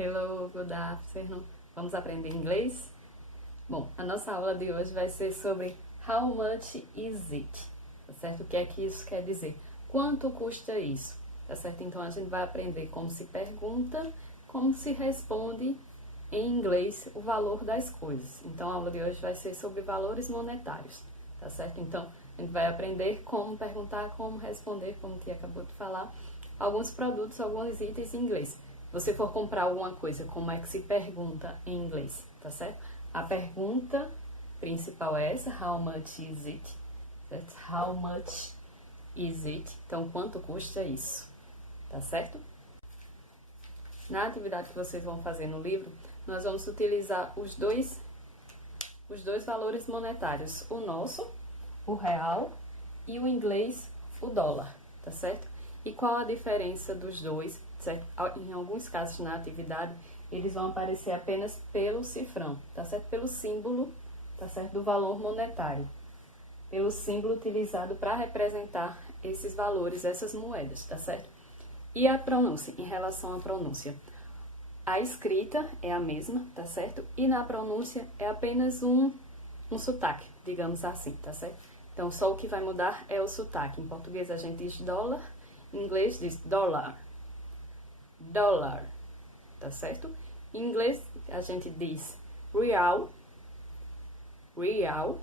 Hello, good afternoon. Vamos aprender inglês? Bom, a nossa aula de hoje vai ser sobre how much is it? Tá certo? O que é que isso quer dizer? Quanto custa isso? Tá certo? Então a gente vai aprender como se pergunta, como se responde em inglês o valor das coisas. Então a aula de hoje vai ser sobre valores monetários, tá certo? Então a gente vai aprender como perguntar, como responder, como o Tia acabou de falar, alguns produtos, alguns itens em inglês. Se você for comprar alguma coisa, como é que se pergunta em inglês, tá certo? A pergunta principal é essa, how much is it? That's how much is it? Então, quanto custa isso? Tá certo? Na atividade que vocês vão fazer no livro, nós vamos utilizar os dois valores monetários, o nosso, o real, e o inglês, o dólar, tá certo? E qual a diferença dos dois, certo? Em alguns casos na atividade, eles vão aparecer apenas pelo cifrão, tá certo? Pelo símbolo, tá certo? Do valor monetário. Pelo símbolo utilizado para representar esses valores, essas moedas, tá certo? E a pronúncia, em relação à pronúncia. A escrita é a mesma, tá certo? E na pronúncia é apenas um sotaque, digamos assim, tá certo? Então, só o que vai mudar é o sotaque. Em português a gente diz dólar, em inglês diz dólar. Dólar, tá certo? Em inglês a gente diz real, real,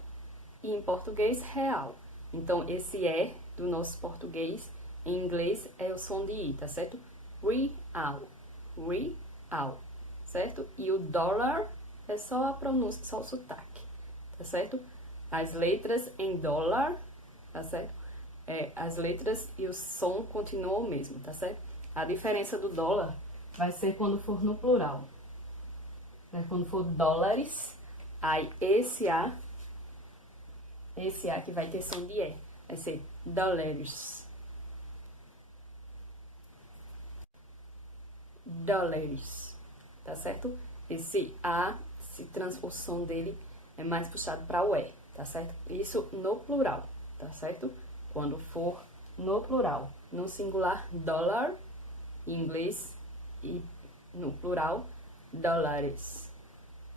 e em português real. Então, esse é do nosso português, em inglês é o som de I, tá certo? Real, real, certo? E o dólar é só a pronúncia, só o sotaque, tá certo? As letras em dólar, tá certo? As letras e o som continuam o mesmo, tá certo? A diferença do dólar vai ser quando for no plural. Quando for dólares, aí esse A que vai ter som de E, vai ser dólares. Dólares, tá certo? Esse A, o som dele é mais puxado para o E, tá certo? Isso no plural, tá certo? Quando for no plural. No singular, dólar, em inglês, e no plural, dólares,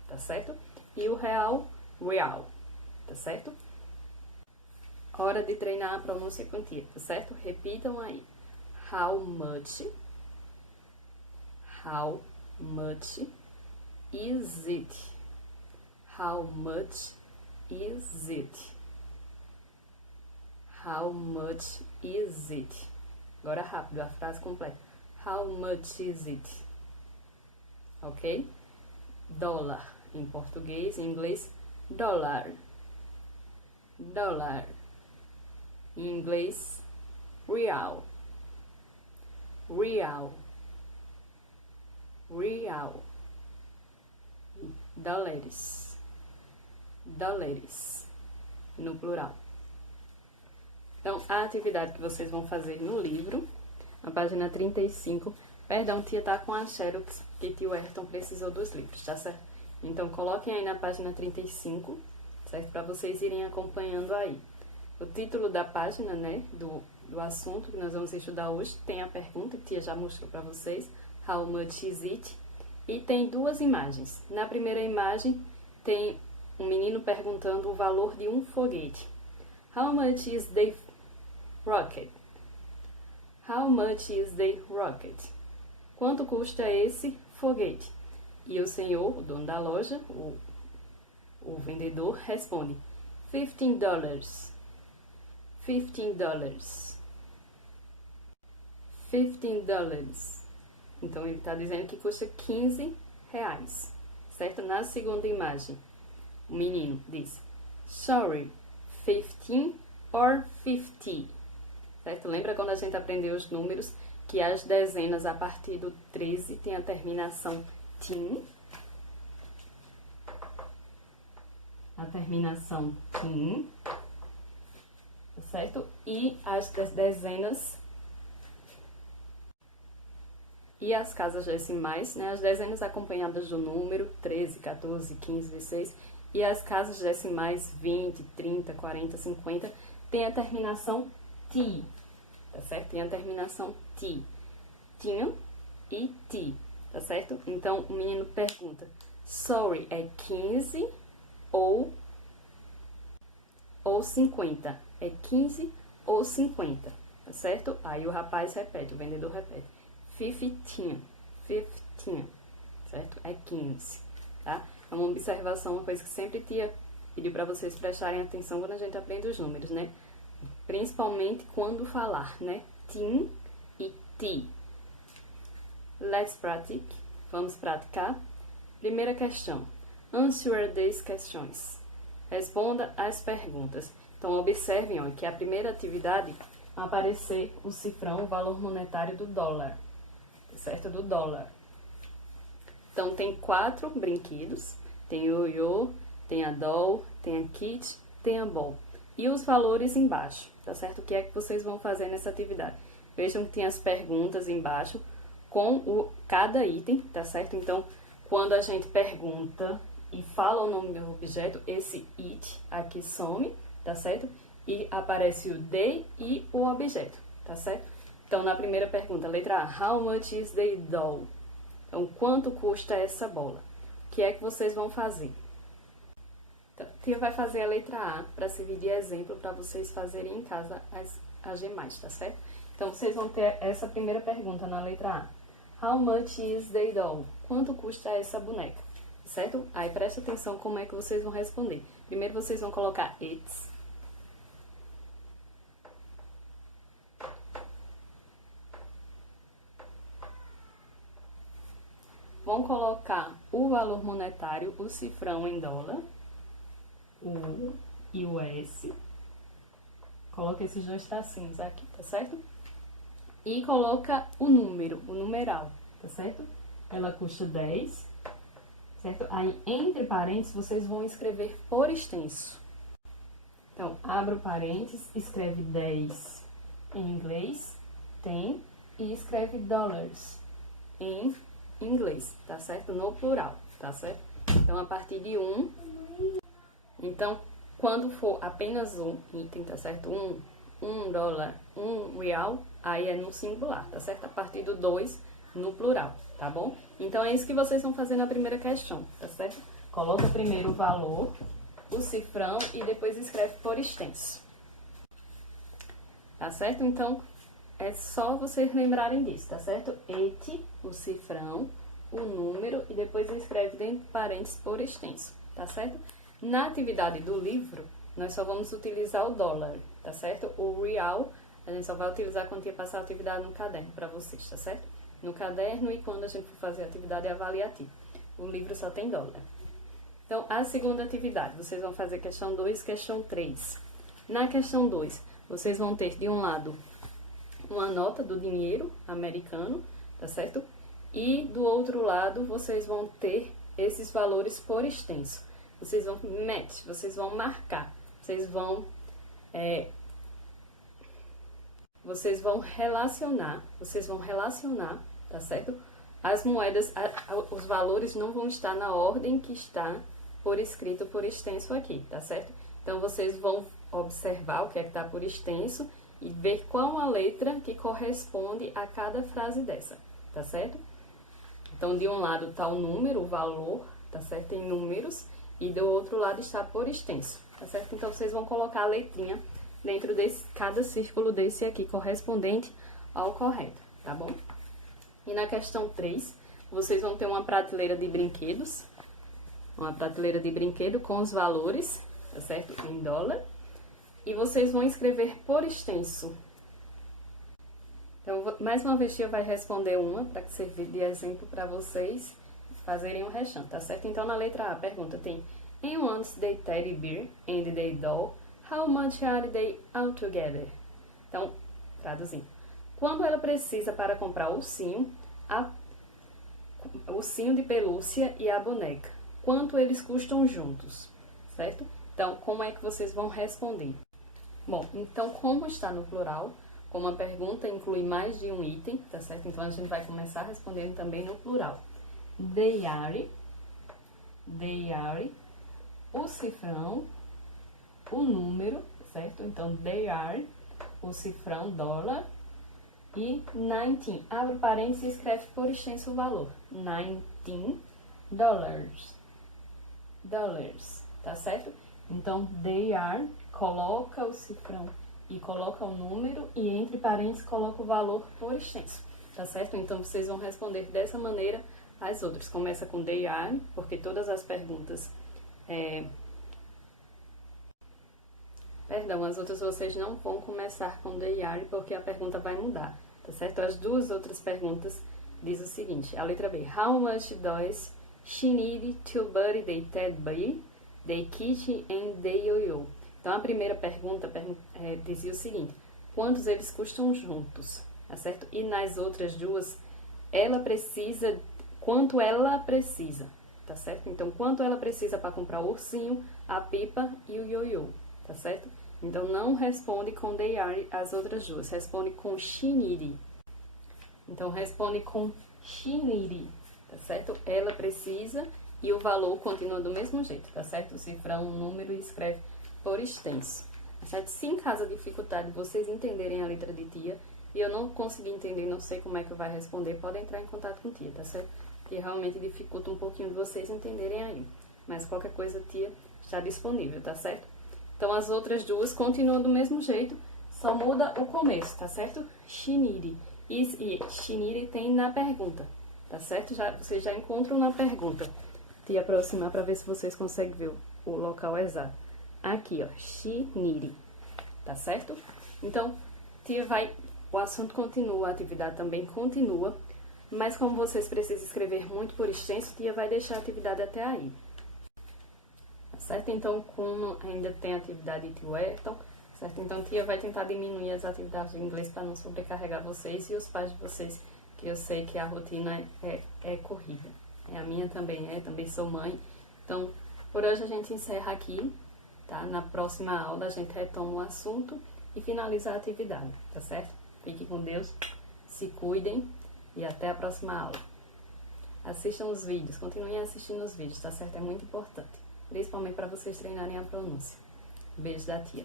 tá certo? E o real, real, tá certo? Hora de treinar a pronúncia com Tia, tá certo? Repitam aí. How much is it? How much is it? How much is it? Agora rápido, a frase completa. How much is it? Ok? Dólar em português, em inglês, dólar. Dólar. Em inglês, real. Real. Real. Dólares. Dólares. No plural. Então, a atividade que vocês vão fazer no livro, na página 35, perdão, Tia tá com a xerox que tio Ayrton precisou dos livros, tá certo? Então, coloquem aí na página 35, certo? Para vocês irem acompanhando aí. O título da página, né, do assunto que nós vamos estudar hoje, tem a pergunta que Tia já mostrou para vocês, how much is it? E tem duas imagens. Na primeira imagem, tem um menino perguntando o valor de um foguete. How much is the rocket? How much is the rocket? Quanto custa esse foguete? E o senhor, o dono da loja, o vendedor, responde, $15. $15. $15. Então, ele está dizendo que custa 15 reais, certo? Na segunda imagem, o menino diz, sorry, 15 or 50, certo? Lembra quando a gente aprendeu os números, que as dezenas a partir do 13 tem a terminação tin? A terminação tin, certo? E as dezenas e as casas decimais, né? As dezenas acompanhadas do número 13, 14, 15, 16, e as casas decimais 20, 30, 40, 50, tem a terminação ti, tá certo? Tem a terminação ti. Tin e ti. tá certo? Então, o menino pergunta, sorry, é 15 ou 50? É 15 ou 50, tá certo? Aí o rapaz repete, o vendedor repete, 15, certo? É 15, tá? É uma observação, uma coisa que sempre tia pediu para vocês prestarem atenção quando a gente aprende os números, né? Principalmente quando falar, né? Tin e ti. Let's practice. Vamos praticar. Primeira questão. Answer these questions. Responda as perguntas. Então, observem ó, que a primeira atividade vai aparecer o cifrão, o valor monetário do dólar. Certo? Do dólar. Então, tem 4 brinquedos. Tem o ioiô, tem a doll, tem a kit, tem a ball. E os valores embaixo, tá certo? O que é que vocês vão fazer nessa atividade? Vejam que tem as perguntas embaixo com cada item, tá certo? Então, quando a gente pergunta e fala o nome do objeto, esse it aqui some, tá certo? E aparece o they e o objeto, tá certo? Então, na primeira pergunta, letra A, how much is the doll? Então, quanto custa essa bola? O que é que vocês vão fazer? Então, a tia vai fazer a letra A para servir de exemplo para vocês fazerem em casa as demais, tá certo? Então, vocês vão ter essa primeira pergunta na letra A. How much is the doll? Quanto custa essa boneca? Certo? Aí, presta atenção como é que vocês vão responder. Primeiro, vocês vão colocar it's. Vão colocar o valor monetário, o cifrão em dólar, o U e o S. Coloca esses 2 tracinhos aqui, tá certo? E coloca o número, o numeral, tá certo? Ela custa 10, certo? Aí, entre parênteses, vocês vão escrever por extenso. Então, abre o parênteses, escreve 10 em inglês, tem, e escreve dollars em inglês, tá certo? No plural, tá certo? Então, a partir de 1, então, quando for apenas um item, tá certo? $1, $1, aí é no singular, tá certo? A partir do 2, no plural, tá bom? Então, é isso que vocês vão fazer na primeira questão, tá certo? Coloca primeiro o valor, o cifrão e depois escreve por extenso. Tá certo? Então, é só vocês lembrarem disso, tá certo? It, o cifrão, o número e depois escreve dentro de parênteses por extenso, tá certo? Na atividade do livro, nós só vamos utilizar o dólar, tá certo? O real, a gente só vai utilizar quando ia passar a atividade no caderno para vocês, tá certo? No caderno e quando a gente for fazer a atividade avaliativa. O livro só tem dólar. Então, a segunda atividade, vocês vão fazer questão 2 e questão 3. Na questão 2, vocês vão ter de um lado uma nota do dinheiro americano, tá certo? E do outro lado, vocês vão ter esses valores por extenso. Vocês vão match, vocês vão marcar, vocês vão relacionar, tá certo? As moedas, os valores não vão estar na ordem que está por escrito por extenso aqui, tá certo? Então, vocês vão observar o que é que está por extenso e ver qual a letra que corresponde a cada frase dessa, tá certo? Então, de um lado está o número, o valor, tá certo? Em números, e do outro lado está por extenso, tá certo? Então, vocês vão colocar a letrinha dentro desse, cada círculo desse aqui, correspondente ao correto, tá bom? E na questão 3, vocês vão ter uma prateleira de brinquedos, uma prateleira de brinquedo com os valores, tá certo? Em dólar. E vocês vão escrever por extenso. Então, mais uma vez, a tia vai responder uma, para servir de exemplo para vocês fazerem o restante, tá certo? Então, na letra A, a pergunta tem: And once they teddy bear and they doll, how much are they altogether? Então, traduzindo. Quando ela precisa para comprar o ursinho de pelúcia e a boneca, quanto eles custam juntos, certo? Então, como é que vocês vão responder? Bom, então, como está no plural, como a pergunta inclui mais de um item, tá certo? Então, a gente vai começar respondendo também no plural. They are, o cifrão, o número, certo? Então, they are, o cifrão dólar, E 19, abre parênteses e escreve por extenso o valor. $19. Tá certo? Então, they are, coloca o cifrão e coloca o número e entre parênteses coloca o valor por extenso. Tá certo? Então, vocês vão responder dessa maneira as outras. Começa com they are, porque todas as perguntas... Perdão, as outras vocês não vão começar com they are, porque a pergunta vai mudar. Tá certo? As duas outras perguntas diz o seguinte. A letra B. How much does she need to buy the Ted Baby, the kitty and the yo-yo? Então, a primeira pergunta dizia o seguinte. Quantos eles custam juntos? Tá certo? E nas outras duas, quanto ela precisa, tá certo? Então, quanto ela precisa para comprar o ursinho, a pipa e o ioiô, tá certo? Então, não responde com they are as outras duas, responde com she need. Então, responde com she need, tá certo? Ela precisa e o valor continua do mesmo jeito, tá certo? O cifrão, o número e escreve por extenso, tá certo? Se em caso de dificuldade vocês entenderem a letra de tia, e eu não consegui entender, não sei como é que vai responder, podem entrar em contato com tia, tá certo? Que realmente dificulta um pouquinho de vocês entenderem aí. Mas qualquer coisa, tia, está disponível, tá certo? Então, as outras duas continuam do mesmo jeito, só muda o começo, tá certo? She need. E she need tem na pergunta, tá certo? Vocês já encontram na pergunta. Tia, aproximar para ver se vocês conseguem ver o local exato. Aqui, ó, she need, tá certo? Então, tia vai... O assunto continua, a atividade também continua, mas como vocês precisam escrever muito por extenso, tia vai deixar a atividade até aí. Tá certo? Então, como ainda tem atividade de tio Ayrton, certo? Então, tia vai tentar diminuir as atividades de inglês para não sobrecarregar vocês e os pais de vocês, que eu sei que a rotina é corrida. A minha também também sou mãe. Então, por hoje a gente encerra aqui, tá? Na próxima aula a gente retoma o assunto e finaliza a atividade, tá certo? Fiquem com Deus, se cuidem e até a próxima aula. Assistam os vídeos, continuem assistindo os vídeos, tá certo? É muito importante, principalmente para vocês treinarem a pronúncia. Beijo da tia.